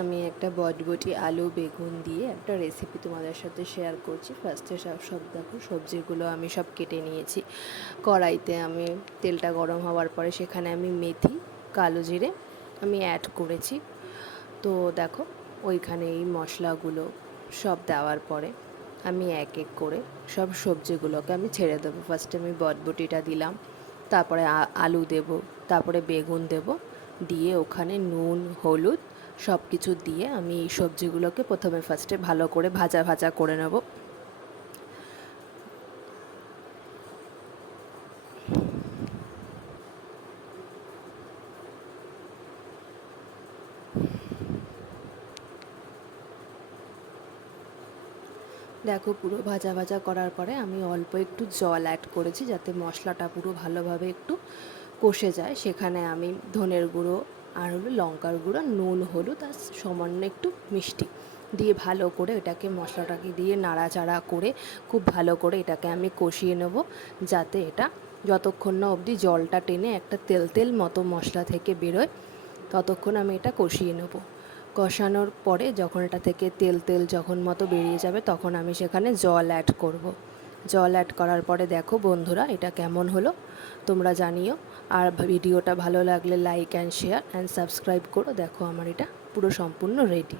আমি একটা বটবটি আলু বেগুন দিয়ে একটা রেসিপি তোমাদের সাথে শেয়ার করছি। ফার্স্টে সব দেখো সবজিগুলো আমি সব কেটে নিয়েছি। কড়াইতে আমি তেলটা গরম হওয়ার পরে সেখানে আমি মেথি কালো জিরে আমি অ্যাড করেছি। তো দেখো ওইখানে এই মশলাগুলো সব দেওয়ার পরে আমি এক এক করে সব সবজিগুলোকে আমি ছেড়ে দেবো। ফার্স্টে আমি বটবটিটা দিলাম, তারপরে আলু দেব, তারপরে বেগুন দেব, দিয়ে ওখানে নুন হলুদ সব কিছু দিয়ে আমি এই সবজিগুলোকে প্রথমে ফার্স্টে ভালো করে ভাজা ভাজা করে নেব। দেখো পুরো ভাজা ভাজা করার পরে আমি অল্প একটু জল অ্যাড করেছি যাতে মশলাটা পুরো ভালোভাবে একটু কষে যায়। সেখানে আমি ধনের গুঁড়ো আর হলো লঙ্কার গুঁড়ো, নুন হলুদ আর সামান্য একটু মিষ্টি দিয়ে ভালো করে এটাকে মশলাটাকে দিয়ে নাড়াচাড়া করে খুব ভালো করে এটাকে আমি কষিয়ে নেব, যাতে এটা যতক্ষণ না অবধি জলটা টেনে একটা তেল তেল মতো মশলা থেকে বেরোয় ততক্ষণ আমি এটা কষিয়ে নেব। কষানোর পরে যখন এটা থেকে তেল তেল যখন মতো বেরিয়ে যাবে তখন আমি সেখানে জল অ্যাড করব। জল অ্যাড করার পরে দেখো বন্ধুরা এটা কেমন হলো তোমরা জানিও। আর ভিডিওটা ভালো লাগলে like and share and subscribe করো। দেখো আমার এটা পুরো সম্পূর্ণ রেডি।